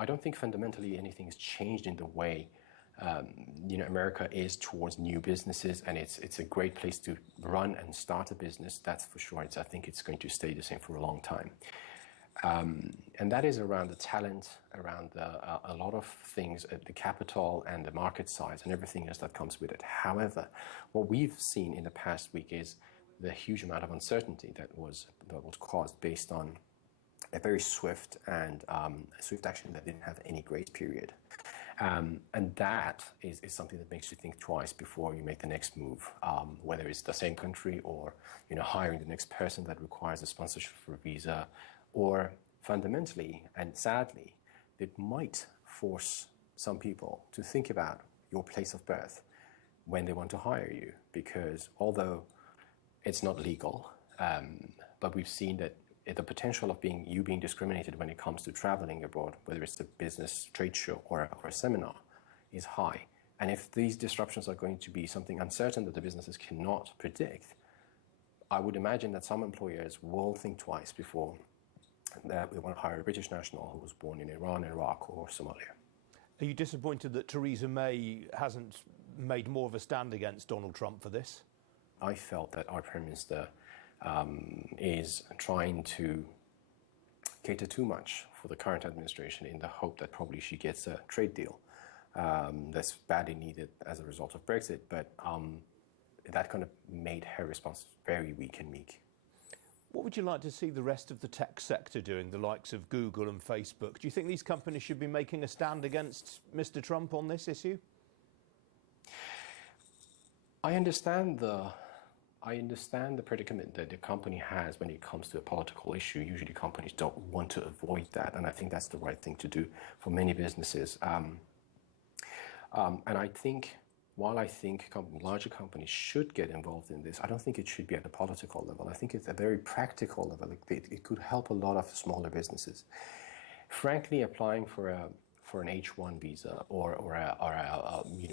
I don't think fundamentally anything has changed in the way America is towards new businesses, and it's a great place to run and start a business. That's for sure. I think it's going to stay the same for a long time. And that is around the talent, around a lot of things, the capital and the market size and everything else that comes with it. However, what we've seen in the past week is the huge amount of uncertainty that was caused based on a very swift and swift action that didn't have any grace period. And that is something that makes you think twice before you make the next move, whether it's the same country or hiring the next person that requires a sponsorship for a visa, or fundamentally and sadly, it might force some people to think about your place of birth when they want to hire you, because although it's not legal, but we've seen that the potential of being discriminated when it comes to traveling abroad, whether it's a business trade show or a seminar, is high. And if these disruptions are going to be something uncertain that the businesses cannot predict, I would imagine that some employers will think twice before they want to hire a British national who was born in Iran, Iraq, or Somalia. Are you disappointed that Theresa May hasn't made more of a stand against Donald Trump for this? I felt that our Prime Minister is trying to cater too much for the current administration in the hope that probably she gets a trade deal that's badly needed as a result of Brexit. But that kind of made her response very weak and meek. What would you like to see the rest of the tech sector doing, the likes of Google and Facebook? Do you think these companies should be making a stand against Mr. Trump on this issue? I understand the predicament that the company has when it comes to a political issue. Usually companies don't want to avoid that, and I think that's the right thing to do for many businesses. And I think, while I think larger companies should get involved in this, I don't think it should be at a political level. I think it's a very practical level. It could help a lot of smaller businesses. Frankly, applying for an H-1 visa or a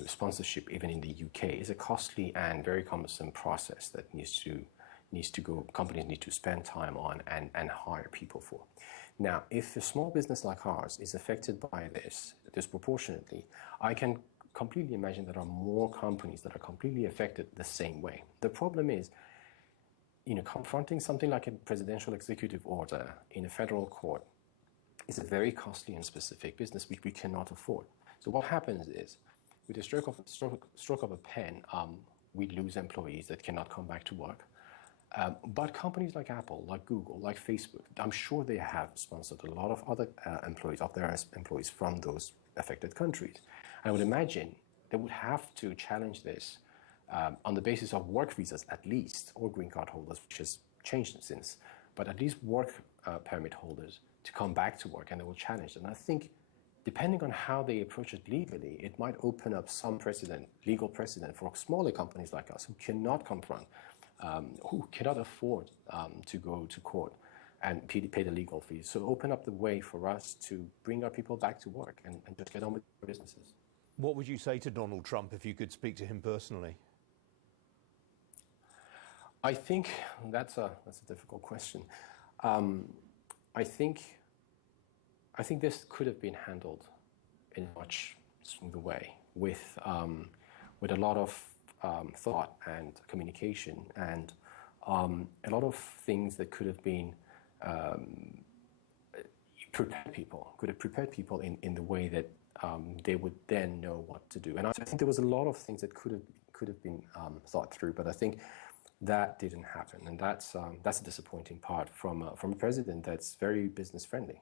sponsorship even in the UK is a costly and very cumbersome process that needs to go. Companies need to spend time on and hire people for. Now, if a small business like ours is affected by this disproportionately, I can completely imagine there are more companies that are completely affected the same way. The problem is, confronting something like a presidential executive order in a federal court is a very costly and specific business which we cannot afford. So what happens is, with a stroke of a pen, we lose employees that cannot come back to work. But companies like Apple, like Google, like Facebook, I'm sure they have sponsored a lot of other employees from those affected countries. I would imagine they would have to challenge this on the basis of work visas at least, or green card holders, which has changed since, but at least work permit holders to come back to work, and they will challenge it. And I think, depending on how they approach it legally, it might open up some legal precedent for smaller companies like us who cannot confront, who cannot afford to go to court and pay the legal fees. So open up the way for us to bring our people back to work and just get on with our businesses. What would you say to Donald Trump if you could speak to him personally? I think that's a difficult question. I think this could have been handled in a much smoother way with a lot of thought and communication, and a lot of things that could have been could have prepared people in the way that they would then know what to do. And I think there was a lot of things that could have been thought through, but I think that didn't happen, and that's a disappointing part from a president that's very business friendly.